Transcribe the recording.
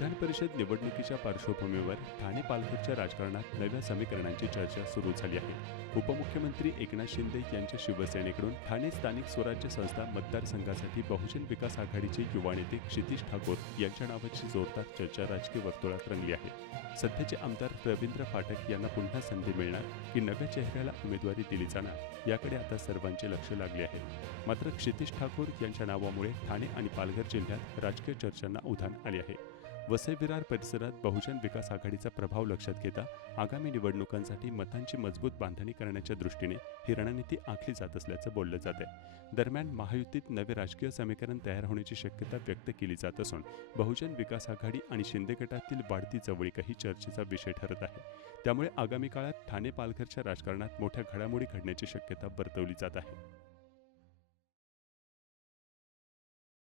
विधान परिषद निवडणुकीच्या पार्श्वभूमीवर ठाणे पालघरच्या राजकारणात नव्या समीकरणांची चर्चा सुरू झाली आहे। उपमुख्यमंत्री एकनाथ शिंदे यांच्या शिवसेनेकडून ठाणे स्थानिक स्वराज्य संस्था मतदारसंघासाठी बहुजन विकास आघाडीचे युवा नेते क्षितिज ठाकूर यांच्या नावाची जोरदार चर्चा राजकीय वर्तुळात रंगली आहे। सध्याचे आमदार रवींद्र फाटक यांना पुन्हा संधी मिळणार की नव्या चेहऱ्याला उमेदवारी दिली जाणार याकडे आता सर्वांचे लक्ष लागले आहे। मात्र क्षितिज ठाकूर यांच्या नावामुळे ठाणे आणि पालघर जिल्ह्यात राजकीय चर्चांना उधाण आले आहे। वसई विरार परिसरात बहुजन विकास आघाडीचा प्रभाव लक्षात घेता आगामी निवडणुकांसाठी मतांची मजबूत बांधणी करण्याच्या दृष्टीने ही रणनीती आखली जात असल्याचं बोललं जात आहे। दरम्यान महायुतीत नवे राजकीय समीकरण तयार होण्याची शक्यता व्यक्त केली जात असून बहुजन विकास आघाडी आणि शिंदे गटातील वाढती जवळीकही चर्चेचा विषय ठरत आहे। त्यामुळे आगामी काळात ठाणे पालघरच्या राजकारणात मोठ्या घडामोडी घडण्याची शक्यता वर्तवली जात आहे।